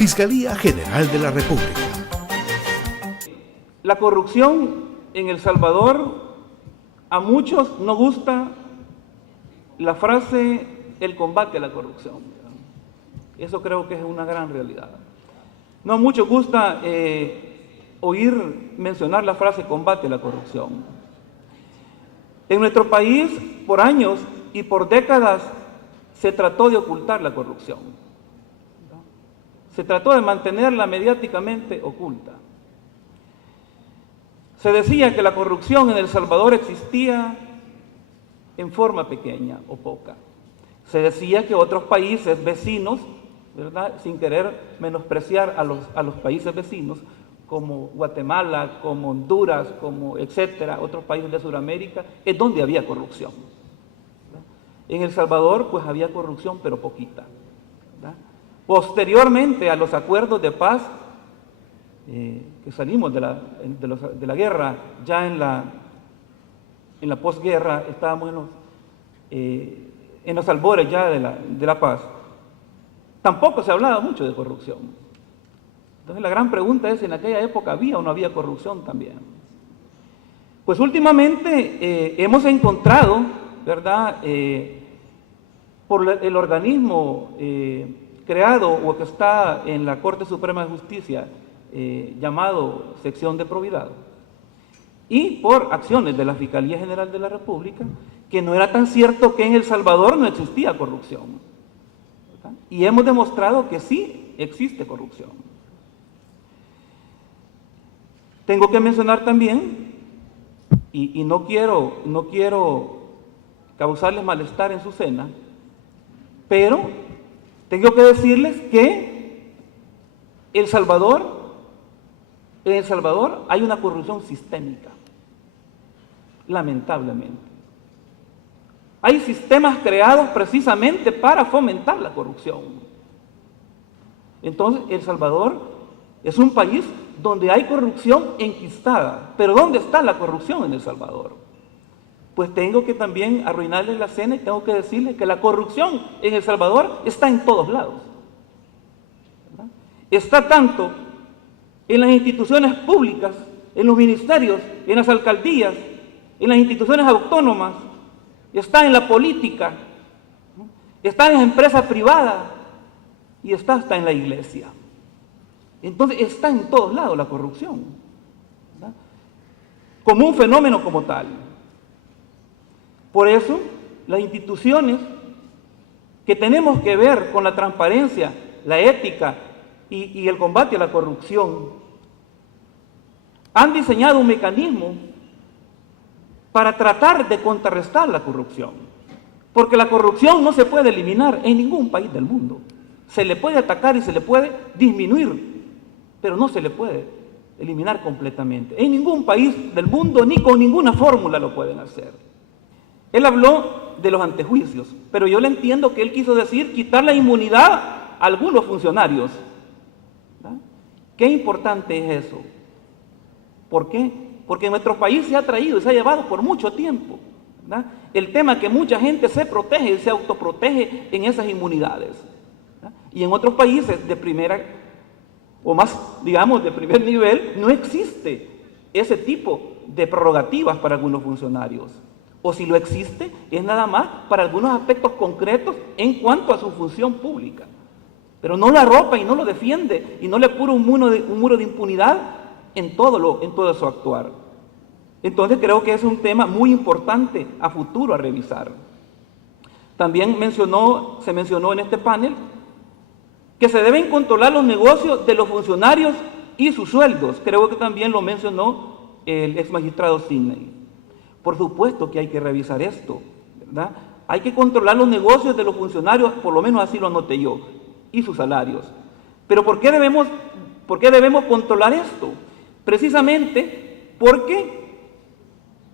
Fiscalía General de la República. La corrupción en El Salvador, a muchos no gusta la frase el combate a la corrupción. Eso creo que es una gran realidad. No a muchos gusta oír mencionar la frase combate a la corrupción. En nuestro país, por años y por décadas, se trató de ocultar la corrupción. Se trató de mantenerla mediáticamente oculta. Se decía que la corrupción en El Salvador existía en forma pequeña o poca. Se decía que otros países vecinos, ¿verdad?, sin querer menospreciar a los países vecinos, como Guatemala, como Honduras, como etcétera, otros países de Sudamérica, es donde había corrupción. ¿Verdad? En El Salvador, pues había corrupción, pero poquita. ¿Verdad? Posteriormente a los acuerdos de paz, que salimos de la guerra, ya en la posguerra, estábamos en los albores ya de la paz, tampoco se hablaba mucho de corrupción. Entonces la gran pregunta es, ¿en aquella época había o no había corrupción también? Pues últimamente hemos encontrado, ¿verdad?, por el organismo creado o que está en la Corte Suprema de Justicia, llamado Sección de Probidad, y por acciones de la Fiscalía General de la República, que no era tan cierto que en El Salvador no existía corrupción, ¿verdad? Y hemos demostrado que sí existe corrupción. Tengo que mencionar también, y no quiero causarles malestar en su cena, pero tengo que decirles que en El Salvador hay una corrupción sistémica, lamentablemente. Hay sistemas creados precisamente para fomentar la corrupción. Entonces, El Salvador es un país donde hay corrupción enquistada. Pero ¿dónde está la corrupción en El Salvador? Pues tengo que también arruinarles la cena y tengo que decirles que la corrupción en El Salvador está en todos lados. ¿Verdad? Está tanto en las instituciones públicas, en los ministerios, en las alcaldías, en las instituciones autónomas, está en la política, está en las empresas privadas y está hasta en la iglesia. Entonces está en todos lados la corrupción, ¿verdad?, como un fenómeno como tal. Por eso, las instituciones que tenemos que ver con la transparencia, la ética y el combate a la corrupción, han diseñado un mecanismo para tratar de contrarrestar la corrupción. Porque la corrupción no se puede eliminar en ningún país del mundo. Se le puede atacar y se le puede disminuir, pero no se le puede eliminar completamente. En ningún país del mundo, ni con ninguna fórmula lo pueden hacer. Él habló de los antejuicios, pero yo le entiendo que él quiso decir quitar la inmunidad a algunos funcionarios. ¿Verdad? Qué importante es eso. ¿Por qué? Porque en nuestro país se ha traído y se ha llevado por mucho tiempo, ¿verdad?, el tema que mucha gente se protege y se autoprotege en esas inmunidades, ¿verdad? Y en otros países de primera o más, digamos, de primer nivel, no existe ese tipo de prerrogativas para algunos funcionarios. O si lo existe, es nada más para algunos aspectos concretos en cuanto a su función pública. Pero no lo arropa y no lo defiende y no le pone un muro de impunidad en todo su actuar. Entonces creo que es un tema muy importante a futuro a revisar. También se mencionó en este panel que se deben controlar los negocios de los funcionarios y sus sueldos. Creo que también lo mencionó el ex magistrado Sidney. Por supuesto que hay que revisar esto, ¿verdad? Hay que controlar los negocios de los funcionarios, por lo menos así lo anoté yo, y sus salarios. Pero ¿por qué debemos controlar esto? Precisamente porque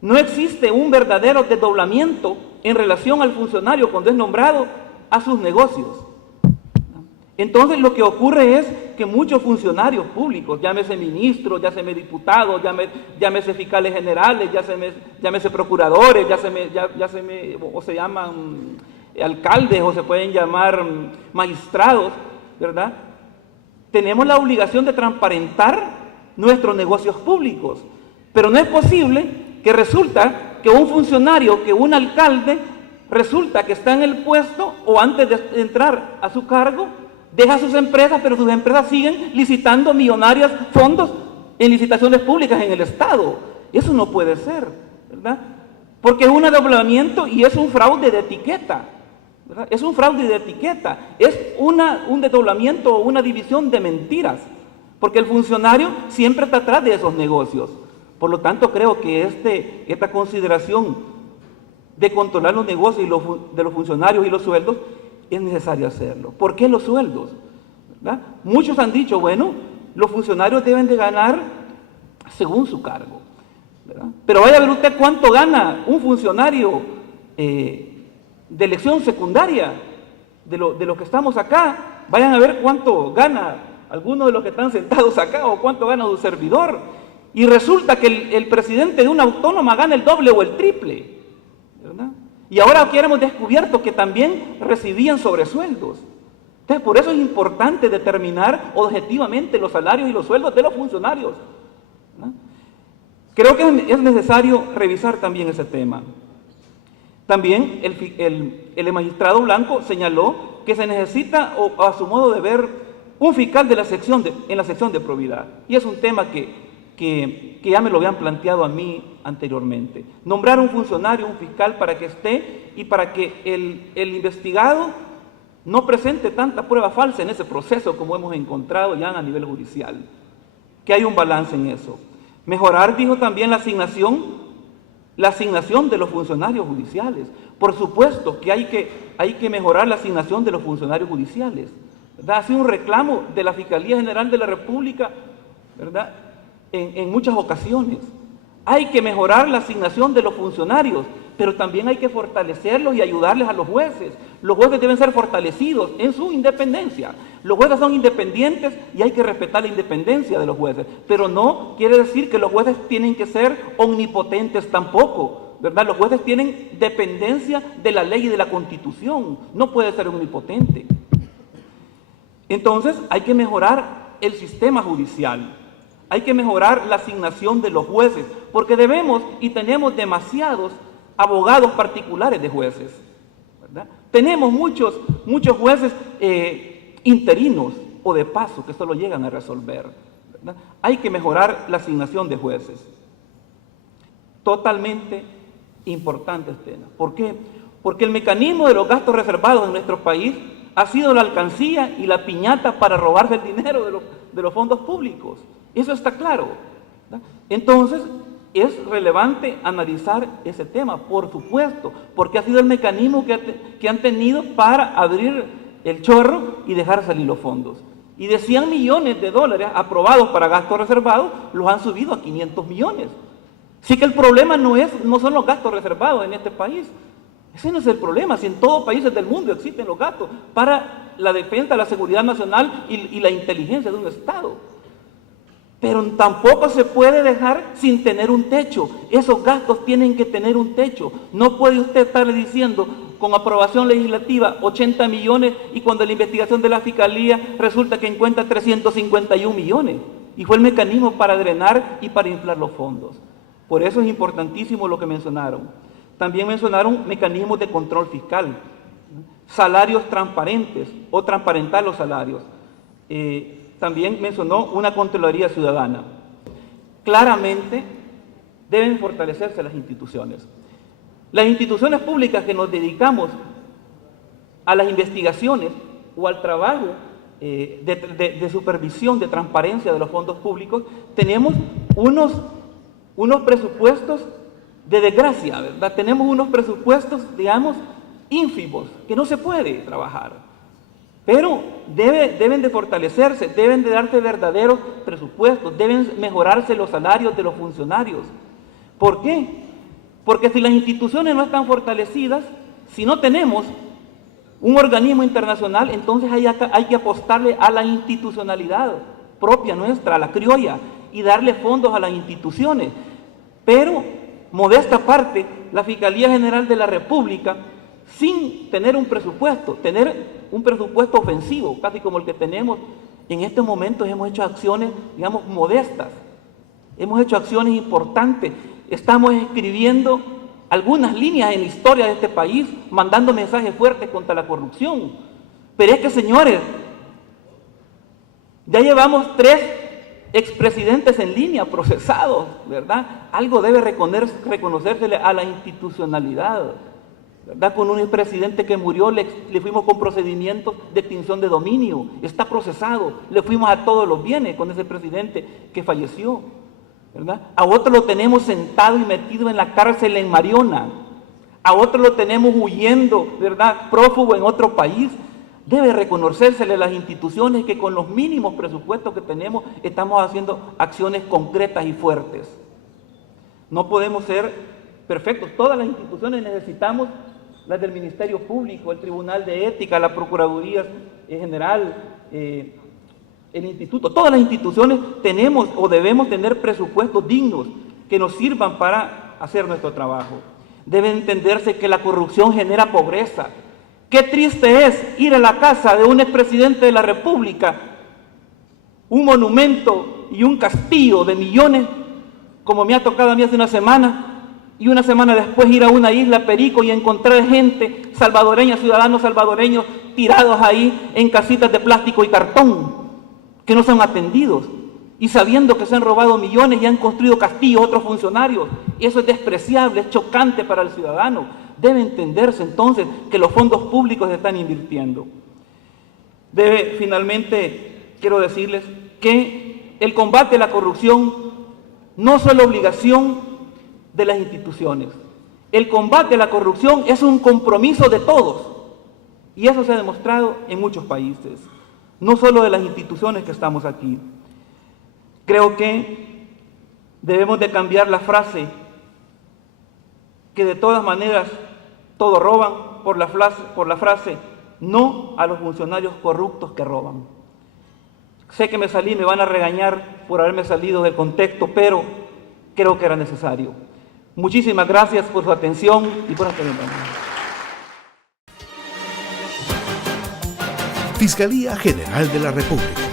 no existe un verdadero desdoblamiento en relación al funcionario cuando es nombrado a sus negocios. Entonces lo que ocurre es que muchos funcionarios públicos, llámese ministros, llámese diputados, llámese fiscales generales, llámese procuradores, o se llaman alcaldes o se pueden llamar magistrados, ¿verdad?, tenemos la obligación de transparentar nuestros negocios públicos, pero no es posible que resulta que un funcionario, que un alcalde, resulta que está en el puesto o antes de entrar a su cargo, deja sus empresas, pero sus empresas siguen licitando millonarios fondos en licitaciones públicas en el Estado. Eso no puede ser, ¿verdad? Porque es un adoblamiento y es un fraude de etiqueta, ¿verdad? Es un fraude de etiqueta, es un desdoblamiento o una división de mentiras, porque el funcionario siempre está atrás de esos negocios. Por lo tanto, creo que esta consideración de controlar los negocios de los funcionarios y los sueldos es necesario hacerlo. ¿Por qué los sueldos? ¿Verdad? Muchos han dicho, bueno, los funcionarios deben de ganar según su cargo, ¿verdad? Pero vaya a ver usted cuánto gana un funcionario de elección secundaria de los que estamos acá. Vayan a ver cuánto gana algunos de los que están sentados acá o cuánto gana su servidor. Y resulta que el presidente de una autónoma gana el doble o el triple, ¿verdad? Y ahora aquí hemos descubierto que también recibían sobresueldos. Entonces, por eso es importante determinar objetivamente los salarios y los sueldos de los funcionarios, ¿verdad? Creo que es necesario revisar también ese tema. También el magistrado Blanco señaló que se necesita, o a su modo de ver, un fiscal en la sección de probidad. Y es un tema que ya me lo habían planteado a mí anteriormente. Nombrar un funcionario, un fiscal, para que esté y para que el investigado no presente tanta prueba falsa en ese proceso como hemos encontrado ya a nivel judicial. Que hay un balance en eso. Mejorar, dijo también, la asignación de los funcionarios judiciales. Por supuesto que hay que mejorar la asignación de los funcionarios judiciales, ¿verdad? Ha sido un reclamo de la Fiscalía General de la República, ¿verdad? En muchas ocasiones. Hay que mejorar la asignación de los funcionarios, pero también hay que fortalecerlos y ayudarles a los jueces. Los jueces deben ser fortalecidos en su independencia. Los jueces son independientes y hay que respetar la independencia de los jueces, pero no quiere decir que los jueces tienen que ser omnipotentes tampoco, ¿verdad? Los jueces tienen dependencia de la ley y de la Constitución, no puede ser omnipotente. Entonces hay que mejorar el sistema judicial. Hay que mejorar la asignación de los jueces, porque debemos y tenemos demasiados abogados particulares de jueces, ¿verdad? Tenemos muchos jueces interinos o de paso que solo llegan a resolver, ¿verdad? Hay que mejorar la asignación de jueces. Totalmente importante este tema. ¿Por qué? Porque el mecanismo de los gastos reservados en nuestro país ha sido la alcancía y la piñata para robarse el dinero de los fondos públicos. Eso está claro, ¿verdad? Entonces, es relevante analizar ese tema, por supuesto, porque ha sido el mecanismo que han tenido para abrir el chorro y dejar salir los fondos. Y de 100 millones de dólares aprobados para gastos reservados, los han subido a 500 millones. Así que el problema no son los gastos reservados en este país. Ese no es el problema, si en todos los países del mundo existen los gastos para la defensa, la seguridad nacional y la inteligencia de un Estado. Pero tampoco se puede dejar sin tener un techo. Esos gastos tienen que tener un techo. No puede usted estarle diciendo con aprobación legislativa 80 millones y cuando la investigación de la Fiscalía resulta que encuentra 351 millones. Y fue el mecanismo para drenar y para inflar los fondos. Por eso es importantísimo lo que mencionaron. También mencionaron mecanismos de control fiscal, salarios transparentes o transparentar los salarios. También mencionó una Contraloría Ciudadana. Claramente deben fortalecerse las instituciones. Las instituciones públicas que nos dedicamos a las investigaciones o al trabajo de supervisión, de transparencia de los fondos públicos, tenemos unos presupuestos de desgracia, ¿verdad? Tenemos unos presupuestos, digamos, ínfimos, que no se puede trabajar. Pero deben de fortalecerse, deben de darse verdaderos presupuestos, deben mejorarse los salarios de los funcionarios. ¿Por qué? Porque si las instituciones no están fortalecidas, si no tenemos un organismo internacional, entonces hay que apostarle a la institucionalidad propia nuestra, a la criolla, y darle fondos a las instituciones. Pero, modesta parte, la Fiscalía General de la República, sin tener un presupuesto ofensivo, casi como el que tenemos En estos momentos hemos hecho acciones, digamos, modestas. Hemos hecho acciones importantes. Estamos escribiendo algunas líneas en la historia de este país, mandando mensajes fuertes contra la corrupción. Pero es que, señores, ya llevamos 3 expresidentes en línea procesados, ¿verdad? Algo debe reconocérsele a la institucionalidad, ¿verdad? Con un expresidente que murió le fuimos con procedimientos de extinción de dominio, está procesado, le fuimos a todos los bienes con ese presidente que falleció, ¿verdad? A otro lo tenemos sentado y metido en la cárcel en Mariona, a otro lo tenemos huyendo, ¿verdad? Prófugo en otro país. Debe reconocérsele a las instituciones que con los mínimos presupuestos que tenemos estamos haciendo acciones concretas y fuertes. No podemos ser perfectos. Todas las instituciones necesitamos, las del Ministerio Público, el Tribunal de Ética, la Procuraduría General, el Instituto. Todas las instituciones tenemos o debemos tener presupuestos dignos que nos sirvan para hacer nuestro trabajo. Debe entenderse que la corrupción genera pobreza. Qué triste es ir a la casa de un expresidente de la República, un monumento y un castillo de millones, como me ha tocado a mí hace una semana, y una semana después ir a una isla Perico y encontrar gente salvadoreña, ciudadanos salvadoreños tirados ahí en casitas de plástico y cartón, que no son atendidos, y sabiendo que se han robado millones y han construido castillos otros funcionarios. Eso es despreciable, es chocante para el ciudadano. Debe entenderse entonces que los fondos públicos se están invirtiendo. Finalmente, quiero decirles que el combate a la corrupción no es solo obligación de las instituciones. El combate a la corrupción es un compromiso de todos. Y eso se ha demostrado en muchos países, no solo de las instituciones que estamos aquí. Creo que debemos de cambiar la frase que de todas maneras todos roban por la frase no a los funcionarios corruptos que roban. Sé que me salí, me van a regañar por haberme salido del contexto, pero creo que era necesario. Muchísimas gracias por su atención y por atenderme. Fiscalía General de la República.